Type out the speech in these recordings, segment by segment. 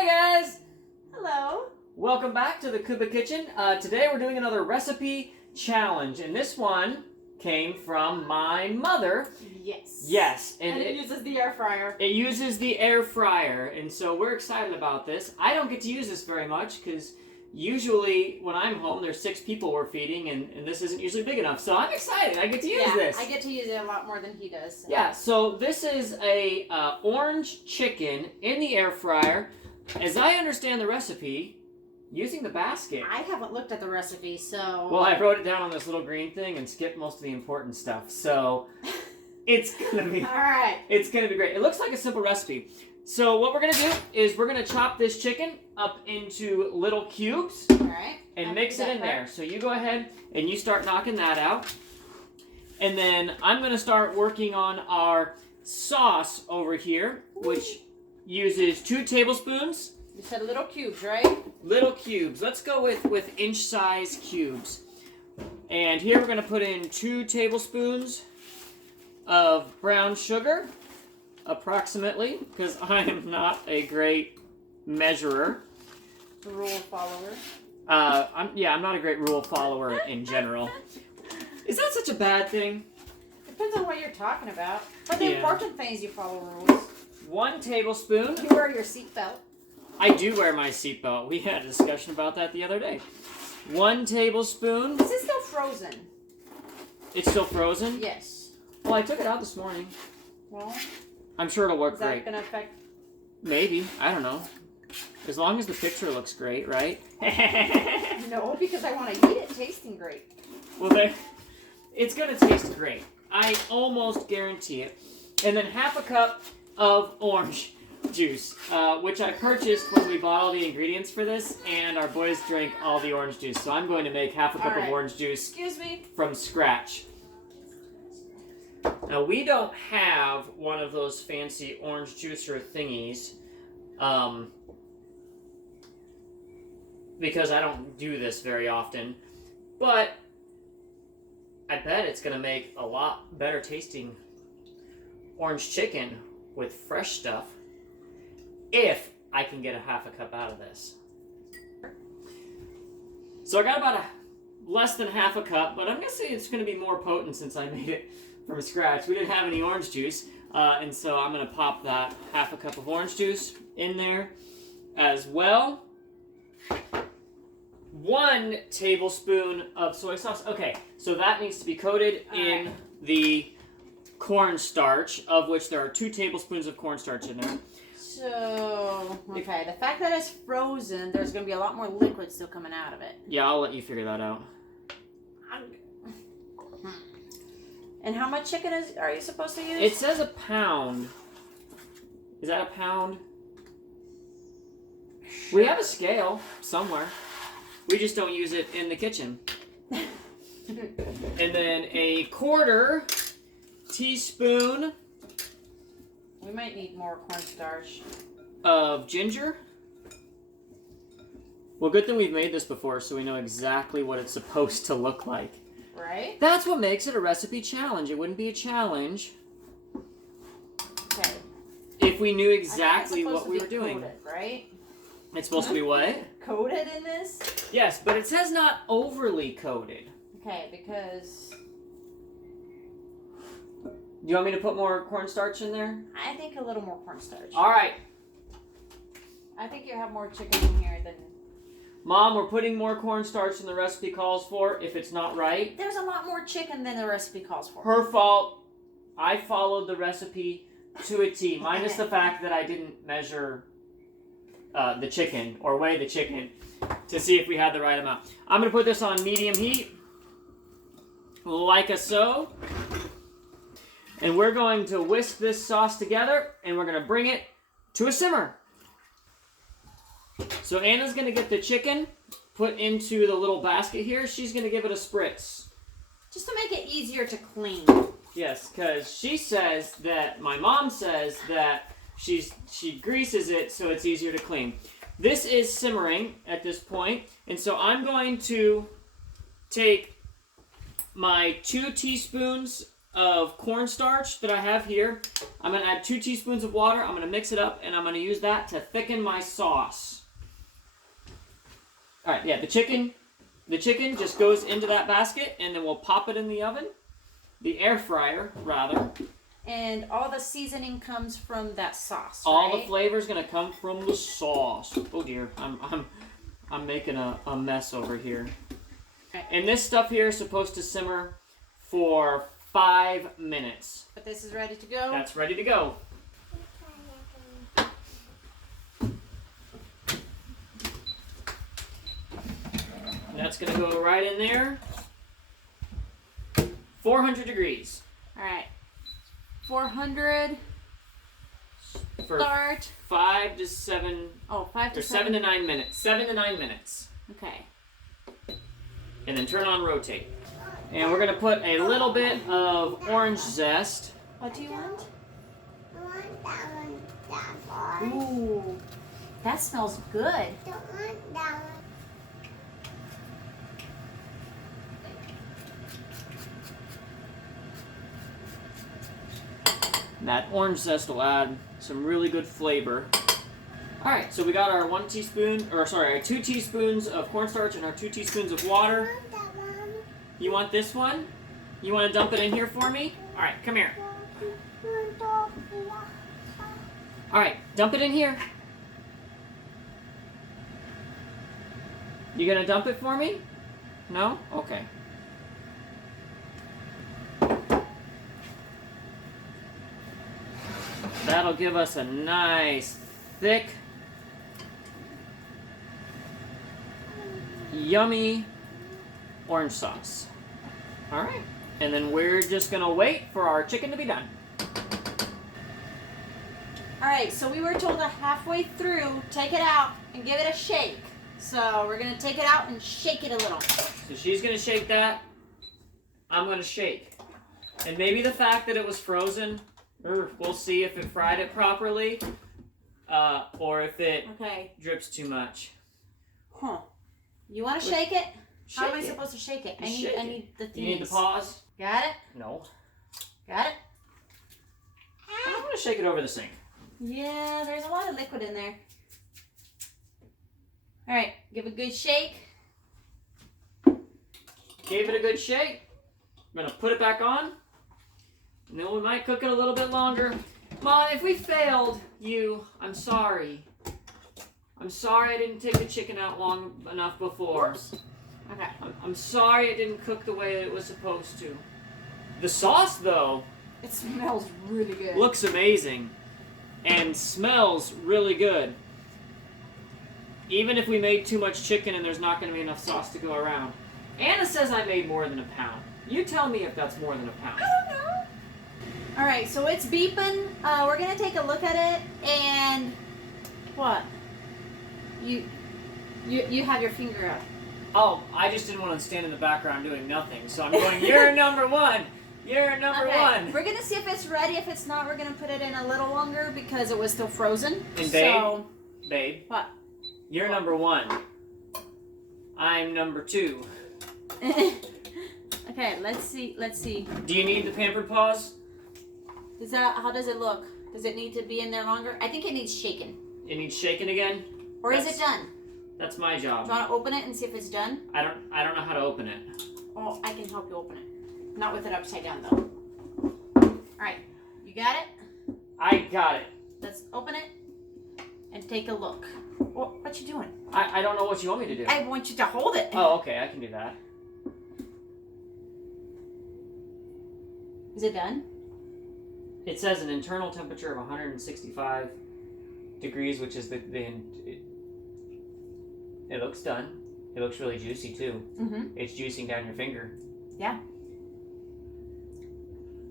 Hey guys! Hello. Welcome back to the Kuba Kitchen. Today we're doing another recipe challenge, and this one came from my mother. Yes. Yes. And it uses the air fryer. It uses the air fryer, and so we're excited about this. I don't get to use this very much because usually when I'm home there's 6 people we're feeding, and this isn't usually big enough. So I'm excited. I get to use this. I get to use it a lot more than he does. So. Yeah, so this is a orange chicken in the air fryer. As I understand the recipe, using the basket. I haven't looked at the recipe, so... Well, I wrote it down on this little green thing and skipped most of the important stuff, so it's gonna be... Alright. It's gonna be great. It looks like a simple recipe. So what we're gonna do is we're gonna chop this chicken up into little cubes. Alright. And mix it in there. So you go ahead and you start knocking that out. And then I'm gonna start working on our sauce over here, which uses 2 tablespoons. You said little cubes, right? Little cubes. Let's go with inch-size cubes. And here we're going to put in 2 tablespoons of brown sugar, approximately, because I am not a great measurer. Rule follower. I'm not a great rule follower in general. Is that such a bad thing? Depends on what you're talking about. But the Yeah. important thing is you follow rules. 1 tablespoon. You wear your seatbelt. I do wear my seatbelt. We had a discussion about that the other day. 1 tablespoon. Is it still frozen? It's still frozen? Yes. Well, I took it out this morning. Well, I'm sure it'll work is that great. going to affect... Maybe. I don't know. As long as the picture looks great, right? No, because I want to eat it tasting great. Well, it's going to taste great. I almost guarantee it. And then 1/2 cup of orange juice, which I purchased when we bought all the ingredients for this, and our boys drank all the orange juice. So I'm going to make 1/2 cup of orange juice Excuse me. from scratch. Now, we don't have one of those fancy orange juicer thingies, because I don't do this very often, but I bet it's going to make a lot better tasting orange chicken with fresh stuff if I can get 1/2 cup out of this. So I got about less than 1/2 cup, but I'm going to say it's going to be more potent since I made it from scratch. We didn't have any orange juice, and so I'm going to pop that 1/2 cup of orange juice in there as well. 1 tablespoon of soy sauce. Okay, so that needs to be coated in the cornstarch, of which there are 2 tablespoons of cornstarch in there. So, okay, the fact that it's frozen, there's going to be a lot more liquid still coming out of it. Yeah, I'll let you figure that out. And how much chicken are you supposed to use? It says 1 pound. Is that 1 pound? Sure. We have a scale somewhere. We just don't use it in the kitchen. And then 1/4 teaspoon. We might need more cornstarch. Of ginger. Well, good thing we've made this before, so we know exactly what it's supposed to look like. Right? That's what makes it a recipe challenge. It wouldn't be a challenge Okay. if we knew exactly what we were doing. Coated, right? It's supposed to be what? Coated in this? Yes, but it says not overly coated. Okay, because... Do you want me to put more cornstarch in there? I think a little more cornstarch. All right. I think you have more chicken in here than... Mom, we're putting more cornstarch than the recipe calls for if it's not right. There's a lot more chicken than the recipe calls for. Her fault. I followed the recipe to a T, minus the fact that I didn't measure the chicken or weigh the chicken to see if we had the right amount. I'm going to put this on medium heat, like so. And we're going to whisk this sauce together, and we're going to bring it to a simmer. So Anna's going to get the chicken put into the little basket here. She's going to give it a spritz. Just to make it easier to clean. Yes, because she says that, my mom says that she greases it so it's easier to clean. This is simmering at this point, and so I'm going to take my 2 teaspoons of cornstarch that I have here. I'm going to add 2 teaspoons of water. I'm going to mix it up, and I'm going to use that to thicken my sauce. All right, yeah, the chicken just goes into that basket, and then we'll pop it in the oven. The air fryer, rather. And all the seasoning comes from that sauce, All right? the flavor is going to come from the sauce. Oh dear, I'm making a mess over here. And this stuff here is supposed to simmer for 5 minutes. But this is ready to go? That's ready to go. That's going to go right in there. 400 degrees. All right. 400. For Start. 5 to 7. Oh, 5 to 7 to 9 minutes. 7 to 9 minutes. Okay. And then turn on rotate. And we're going to put a little bit of orange zest. What do you want? Ooh, that smells good. That orange zest will add some really good flavor. All right, so we got our 2 teaspoons of cornstarch and our 2 teaspoons of water. You want this one? You want to dump it in here for me? All right, come here. All right, dump it in here. You gonna dump it for me? No? Okay. That'll give us a nice, thick, yummy orange sauce. All right. And then we're just going to wait for our chicken to be done. All right, so we were told to halfway through, take it out and give it a shake. So we're going to take it out and shake it a little. So she's going to shake that. I'm going to shake. And maybe the fact that it was frozen, we'll see if it fried it properly or if it drips too much. Huh. You want to shake it? Shake How am I it. supposed to shake it? I Shake need the things. You need the paws? Got it? No. Got it? I'm going to shake it over the sink. Yeah, there's a lot of liquid in there. All right, give it a good shake. Gave it a good shake. I'm going to put it back on. And then we might cook it a little bit longer. Mom, if we failed you, I'm sorry. I'm sorry I didn't take the chicken out long enough before. Oops. Okay. I'm sorry it didn't cook the way it was supposed to. The sauce, though, It smells really good. looks amazing and smells really good. Even if we made too much chicken and there's not going to be enough sauce to go around. Anna says I made more than a pound. You tell me if that's more than a pound. I don't know. All right, so it's beeping. We're gonna take a look at it, and what? You have your finger up. Oh, I just didn't want to stand in the background doing nothing. So I'm going, you're number one. You're number one. We're gonna see if it's ready. If it's not, we're gonna put it in a little longer because it was still frozen. And babe, what? You're number one. I'm number 2. Okay, let's see. Do you need the pampered paws? How does it look? Does it need to be in there longer? I think it needs shaken. It needs shaken again? Or is it done? That's my Do job. you want to open it and see if it's done? I don't know how to open it. Oh, I can help you open it. Not with it upside down though. Alright, you got it? I got it. Let's open it and take a look. What you doing? I don't know what you want me to do. I want you to hold it. Oh, okay, I can do that. Is it done? It says an internal temperature of 165 degrees, which is it looks done. It looks really juicy too. Mm-hmm. It's juicing down your finger. Yeah.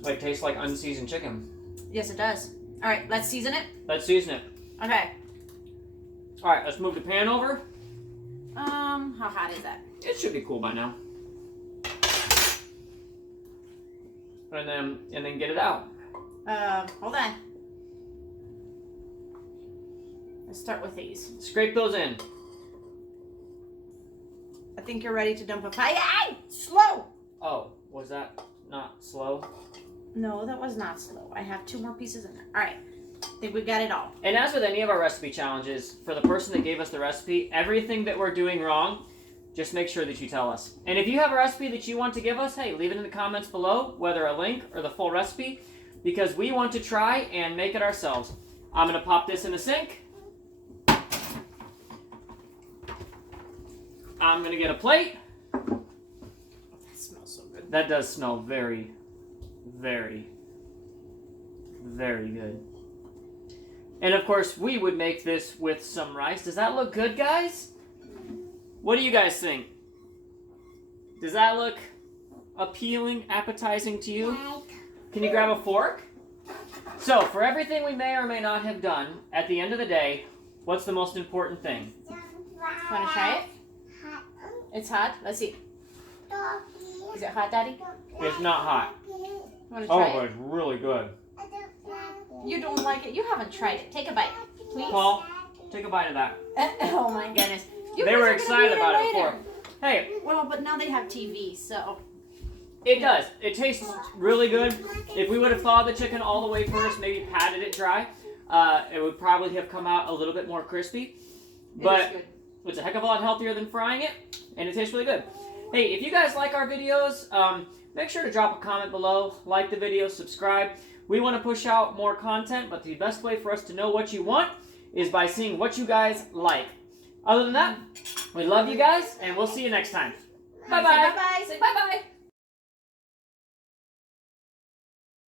Like tastes like unseasoned chicken. Yes, it does. All right, let's season it. Let's season it. Okay. All right, let's move the pan over. How hot is that? It should be cool by now. And then get it out. Hold on. Let's start with these. Scrape those in. I think you're ready to dump a pie. Hey! Slow! Oh, was that not slow? No, that was not slow. I have 2 more pieces in there. All right. I think we've got it all. And as with any of our recipe challenges, for the person that gave us the recipe, everything that we're doing wrong, just make sure that you tell us. And if you have a recipe that you want to give us, hey, leave it in the comments below, whether a link or the full recipe, because we want to try and make it ourselves. I'm going to pop this in the sink. I'm going to get a plate. That smells so good. That does smell very, very, very good. And of course, we would make this with some rice. Does that look good, guys? What do you guys think? Does that look appealing, appetizing to you? Can you grab a fork? So, for everything we may or may not have done, at the end of the day, what's the most important thing? Want to try it? It's hot? Let's see. Is it hot, Daddy? It's not hot. Want to try Oh, it? it's really good. You don't like it? You haven't tried it. Take a bite, please. Paul, take a bite of that. Oh my goodness. You They guys were are gonna excited eat about it later. before. Hey, Well, but now they have TV, so. it does. It tastes really good. If we would have thawed the chicken all the way first, maybe patted it dry, it would probably have come out a little bit more crispy. But It is good. it's a heck of a lot healthier than frying it, and it tastes really good. Hey, if you guys like our videos, make sure to drop a comment below, like the video, subscribe. We want to push out more content, but the best way for us to know what you want is by seeing what you guys like. Other than that, we love you guys, and we'll see you next time. Bye-bye. Bye-bye. Say bye-bye.